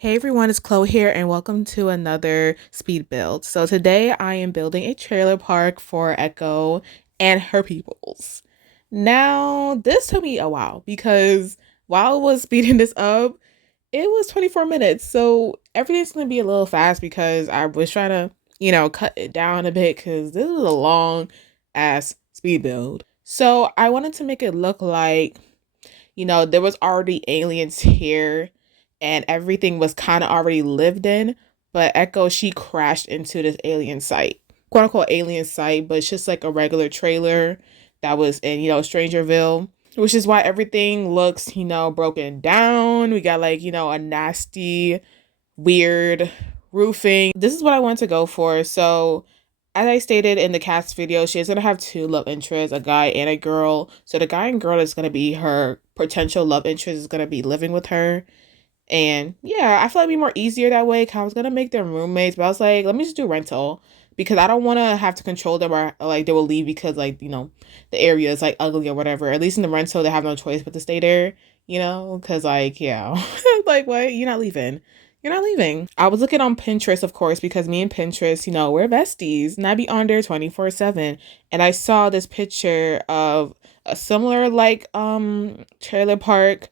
Hey everyone, it's Chloe here, and welcome to another speed build. So today I am building a trailer park for Ekko and her peoples. Now, this took me a while because while I was speeding this up, it was 24 minutes. So everything's gonna be a little fast because I was trying to, cut it down a bit because this is a long ass speed build. So I wanted to make it look like there was already aliens here and everything was kind of already lived in. But Echo, she crashed into this alien site, quote unquote alien site, but it's just like a regular trailer that was in, Strangerville, which is why everything looks, broken down. We got like, a nasty, weird roofing. This is what I want to go for. So as I stated in the cast video, she's gonna have two love interests, a guy and a girl. So the guy and girl is gonna be her potential love interest is gonna be living with her. And yeah, I feel like it'd be more easier that way. 'Cause I was gonna make them roommates, but I was like, let me just do rental because I don't want to have to control them or like they will leave because like the area is like ugly or whatever. At least in the rental, they have no choice but to stay there. Because like yeah, like what? You're not leaving. You're not leaving. I was looking on Pinterest, of course, because me and Pinterest, we're besties, and I be on there 24/7. And I saw this picture of a similar like trailer park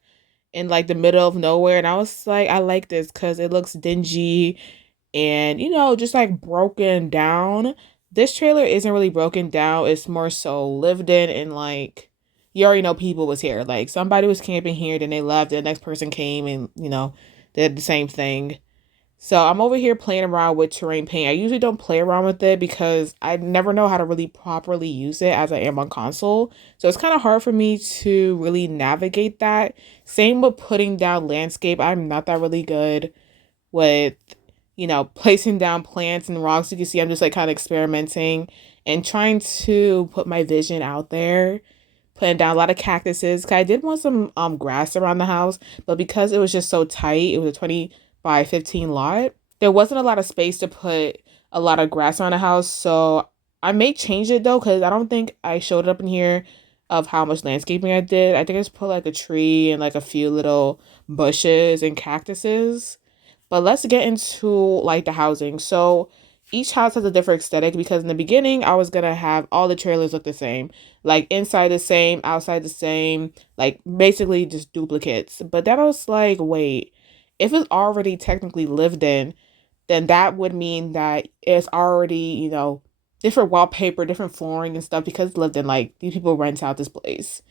in like the middle of nowhere, and I was like, I like this because it looks dingy and just like broken down. This trailer isn't really broken down, it's more so lived in, and like you already know people was here, like somebody was camping here, then they left, the next person came and they did the same thing. So I'm over here playing around with terrain paint. I usually don't play around with it because I never know how to really properly use it as I am on console. So it's kind of hard for me to really navigate that. Same with putting down landscape. I'm not that really good with, placing down plants and rocks. You can see I'm just like kind of experimenting and trying to put my vision out there. Putting down a lot of cactuses. 'Cause I did want some grass around the house, but because it was just so tight, it was a 20 by 15 lot. There wasn't a lot of space to put a lot of grass around the house, so I may change it though, because I don't think I showed it up in here of how much landscaping I did. I think I just put like a tree and like a few little bushes and cactuses. But let's get into like the housing. So each house has a different aesthetic because in the beginning I was gonna have all the trailers look the same, like inside the same, outside the same, like basically just duplicates. But then I was like, wait, if it's already technically lived in, then that would mean that it's already, different wallpaper, different flooring and stuff because it's lived in. Like these people rent out this place.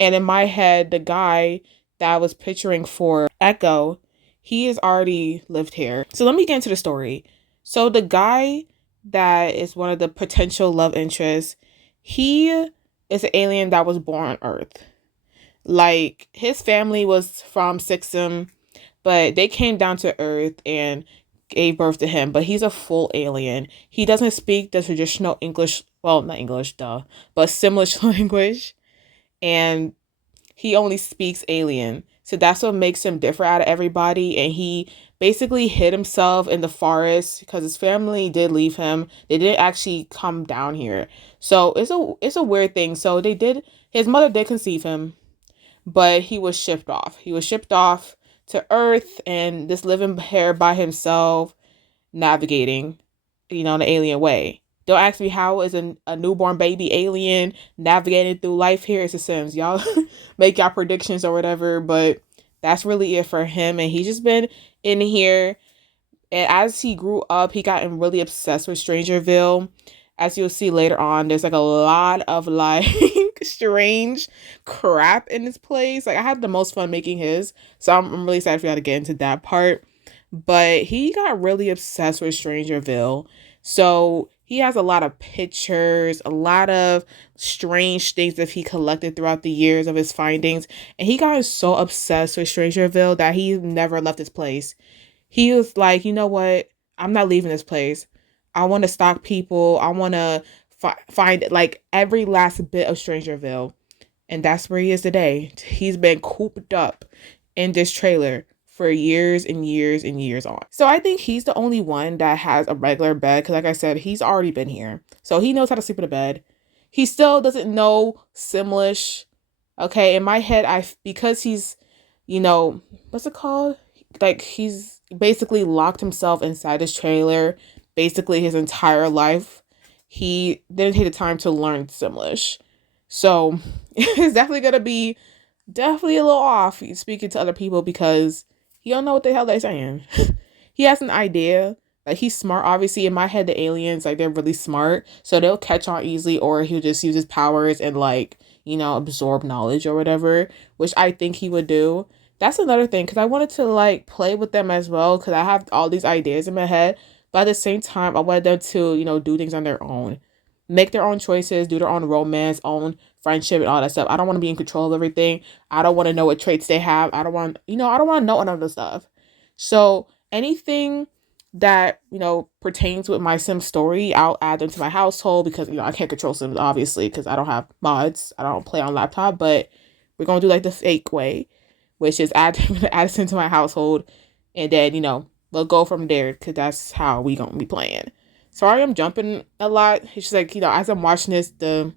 And in my head, the guy that I was picturing for Echo, he has already lived here. So let me get into the story. So the guy that is one of the potential love interests, he is an alien that was born on Earth. Like his family was from Sixum, but they came down to Earth and gave birth to him. But he's a full alien. He doesn't speak the traditional English, well, not English, duh, but Simlish language, and he only speaks alien. So that's what makes him different out of everybody. And he basically hid himself in the forest because his family did leave him. They didn't actually come down here. So it's a weird thing. So they did, his mother did conceive him, but he was shipped off. He was shipped off to Earth and just living here by himself, navigating, in an alien way. Don't ask me how is a newborn baby alien navigating through life here. It's The Sims. Y'all make y'all predictions or whatever, but that's really it for him. And he's just been in here. And as he grew up, he got really obsessed with Strangerville. As you'll see later on, there's like a lot of like strange crap in this place. Like I had the most fun making his, so I'm really excited for y'all to get into that part. But he got really obsessed with Strangerville. So he has a lot of pictures, a lot of strange things that he collected throughout the years of his findings. And he got so obsessed with Strangerville that he never left this place. He was like, you know what? I'm not leaving this place. I want to stalk people. I want to find like every last bit of Strangerville. And that's where he is today. He's been cooped up in this trailer for years and years and years on. So I think he's the only one that has a regular bed because like I said, he's already been here. So he knows how to sleep in a bed. He still doesn't know Simlish. Okay, in my head, because he's, what's it called? he's basically locked himself inside his trailer basically his entire life. He didn't take the time to learn Simlish. So it's definitely gonna be definitely a little off speaking to other people because he don't know what the hell they're saying. He has an idea. Like he's smart. Obviously, in my head, the aliens like they're really smart, so they'll catch on easily, or he'll just use his powers and like absorb knowledge or whatever, which I think he would do. That's another thing because I wanted to like play with them as well because I have all these ideas in my head, but at the same time, I wanted them to do things on their own, make their own choices, do their own romance, own friendship, and all that stuff. I don't want to be in control of everything. I don't want to know what traits they have. I don't want I don't want to know none of the stuff. So anything that pertains with my sim story, I'll add them to my household because I can't control sims obviously because I don't have mods. I don't play on laptop, but we're gonna do like the fake way, which is add add them to my household, and then we'll go from there because that's how we gonna be playing. Sorry, I'm jumping a lot. It's just like as I'm watching this, the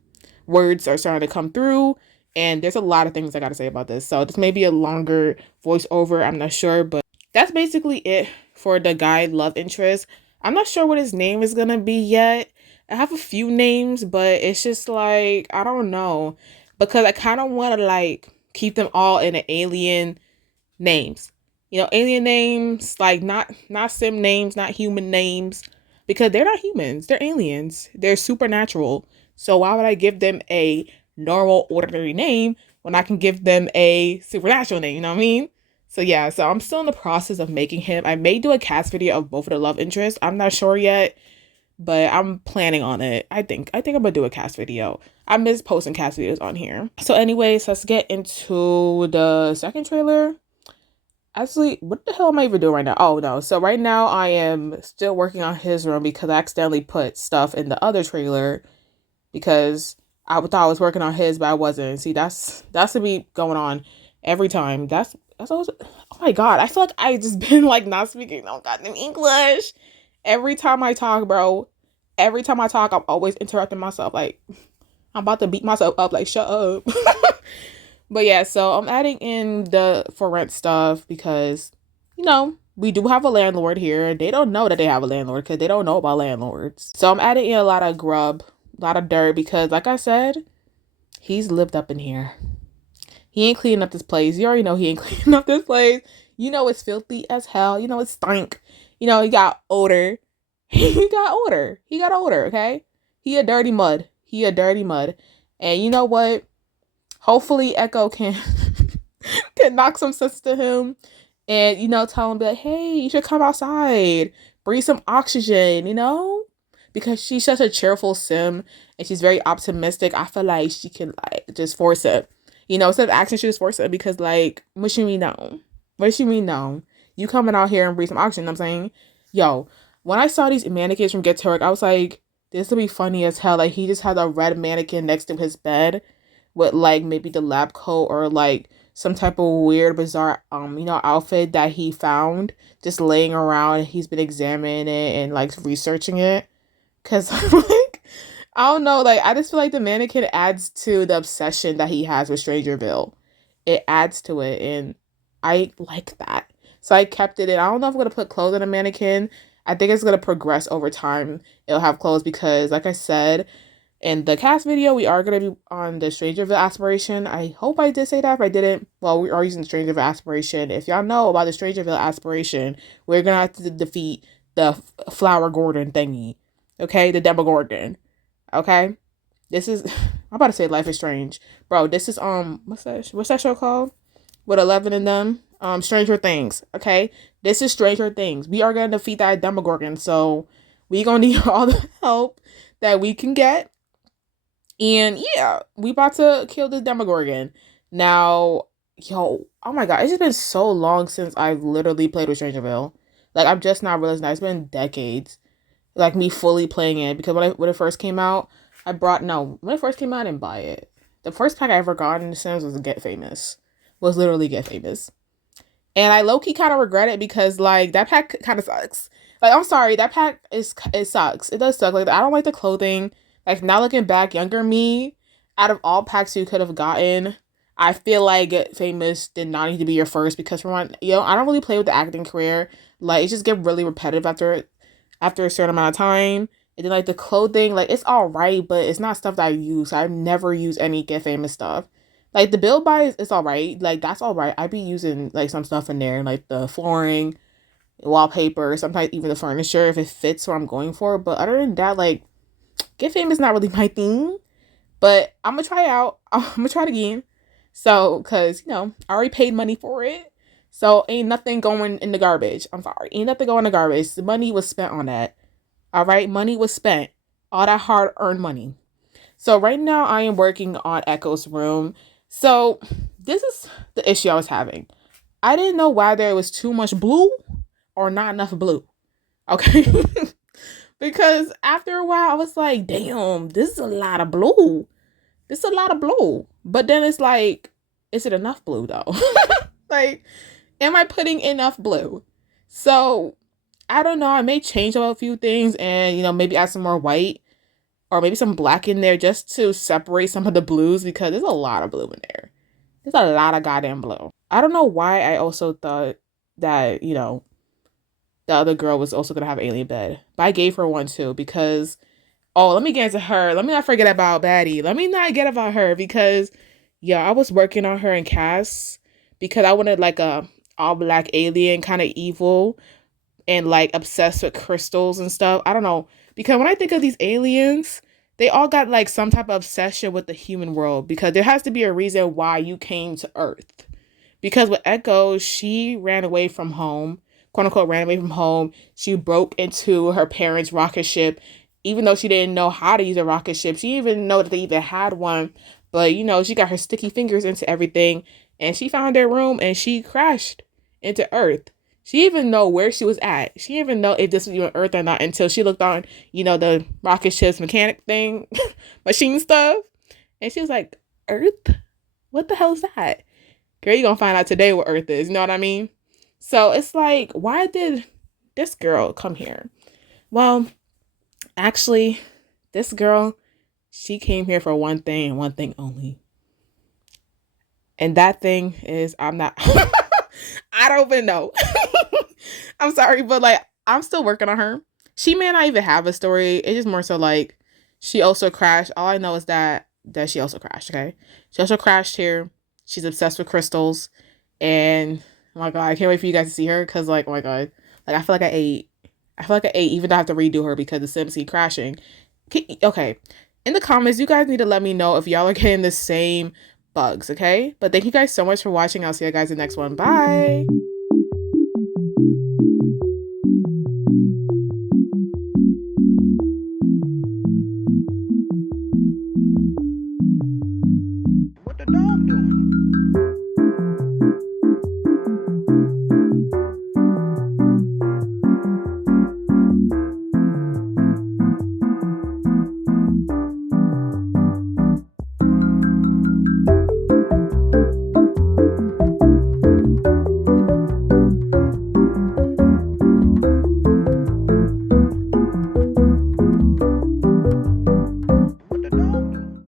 words are starting to come through, and there's a lot of things I gotta say about this. So this may be a longer voiceover. I'm not sure, but that's basically it for the guy love interest. I'm not sure what his name is gonna be yet. I have a few names, but it's just like I don't know because I kind of want to like keep them all in an alien names. Alien names, like not sim names, not human names, because they're not humans. They're aliens. They're supernatural. So why would I give them a normal ordinary name when I can give them a supernatural name? You know what I mean? So yeah, so I'm still in the process of making him. I may do a cast video of both of the love interests. I'm not sure yet, but I'm planning on it. I think I'm gonna do a cast video. I miss posting cast videos on here. So anyways, let's get into the second trailer. Actually, what the hell am I even doing right now? Oh no. So right now I am still working on his room because I accidentally put stuff in the other trailer because I thought I was working on his, but I wasn't. See, that's to be going on every time. That's always, oh my god, I feel like I just been like not speaking no goddamn English. Every time I talk, bro. Every time I talk, I'm always interrupting myself. Like I'm about to beat myself up. Like shut up. But yeah, so I'm adding in the for rent stuff because, we do have a landlord here. They don't know that they have a landlord because they don't know about landlords. So I'm adding in a lot of grub, a lot of dirt because, like I said, he's lived up in here. He ain't cleaning up this place. You already know he ain't cleaning up this place. It's filthy as hell. It stink. He got odor. He got odor. He got odor, okay? He a dirty mud. He a dirty mud. And you know what? Hopefully Ekko can can knock some sense to him and tell him be like, hey, you should come outside, breathe some oxygen, because she's such a cheerful sim and she's very optimistic. I feel like she can like just force it, instead of asking, she just force it because like what you mean no, you coming out here and breathe some oxygen. I'm saying, yo, when I saw these mannequins from Get to Work, I was like, this will be funny as hell. Like he just had a red mannequin next to his bed with like maybe the lab coat or like some type of weird bizarre outfit that he found just laying around and he's been examining it and like researching it because like I don't know, like I just feel like the mannequin adds to the obsession that he has with Strangerville. It adds to it and I like that, so I kept it in. I don't know if I'm gonna put clothes on a mannequin. I think it's gonna progress over time. It'll have clothes because like I said in the cast video, we are going to be on the Strangerville aspiration. I hope I did say that. If I didn't, well, we are using the Strangerville aspiration. If y'all know about the Strangerville aspiration, we're going to have to defeat the Flower Gordon thingy. Okay? The Demogorgon. Okay? This is, I'm about to say Life is Strange. Bro, this is, what's that show called? With 11 in them? Stranger Things. Okay? This is Stranger Things. We are going to defeat that Demogorgon. So, we going to need all the help that we can get. And yeah, we about to kill this Demogorgon. Now, yo, oh my god, it's just been so long since I've literally played with Strangerville. Like, I'm just not realizing that it's been decades. Like, me fully playing it. Because when it first came out, when it first came out, I didn't buy it. The first pack I ever got in The Sims was Get Famous. Was literally Get Famous. And I low-key kind of regret it because, like, that pack kind of sucks. Like, I'm sorry, that pack it sucks. It does suck. Like, I don't like the clothing. Like, now looking back, younger me, out of all packs you could have gotten, I feel like Famous did not need to be your first because for one, I don't really play with the acting career. Like it just get really repetitive after a certain amount of time. And then like the clothing, like it's all right, but it's not stuff that I use. I've never used any Get Famous stuff. Like the build buys, it's all right. Like that's all right. I'd be using like some stuff in there, like the flooring, wallpaper, sometimes even the furniture if it fits what I'm going for. But other than that, like Get Famous not really my thing. But I'm gonna try it out. I'm gonna try it again. So, cause I already paid money for it. So ain't nothing going in the garbage. I'm sorry. Ain't nothing going in the garbage. The money was spent on that. All right. Money was spent. All that hard earned money. So right now I am working on Ekko's room. So this is the issue I was having. I didn't know whether it was too much blue or not enough blue. Okay. Because after a while I was like, damn, this is a lot of blue. This is a lot of blue. But then it's like, is it enough blue though? Like, am I putting enough blue? So I don't know. I may change up a few things and, maybe add some more white or maybe some black in there just to separate some of the blues because there's a lot of blue in there. There's a lot of goddamn blue. I don't know why I also thought that, the other girl was also going to have an alien bed. But I gave her one too because, oh, let me get into her. Let me not forget about Baddie. Let me not get about her because, yeah, I was working on her in cast because I wanted like a all black alien kind of evil and like obsessed with crystals and stuff. I don't know. Because when I think of these aliens, they all got like some type of obsession with the human world because there has to be a reason why you came to Earth. Because with Ekko, she ran away from home, quote unquote, ran away from home. She broke into her parents' rocket ship, even though she didn't know how to use a rocket ship. She didn't even know that they even had one. But, she got her sticky fingers into everything and she found their room and she crashed into Earth. She didn't even know where she was at. She didn't even know if this was even Earth or not until she looked on, the rocket ship's mechanic thing, machine stuff. And she was like, Earth? What the hell is that? Girl, you're gonna find out today what Earth is. You know what I mean? So it's like, why did this girl come here? Well, actually, this girl, she came here for one thing and one thing only. And that thing is, I'm not, I don't even know. I'm sorry, but like, I'm still working on her. She may not even have a story. It's just more so like, she also crashed. All I know is that she also crashed, okay? She also crashed here. She's obsessed with crystals. And, oh my God, I can't wait for you guys to see her because, like, oh my God. Like, I feel like I ate. Even though I have to redo her because the Sims keep crashing. Okay. In the comments, you guys need to let me know if y'all are getting the same bugs, okay? But thank you guys so much for watching. I'll see you guys in the next one. Bye!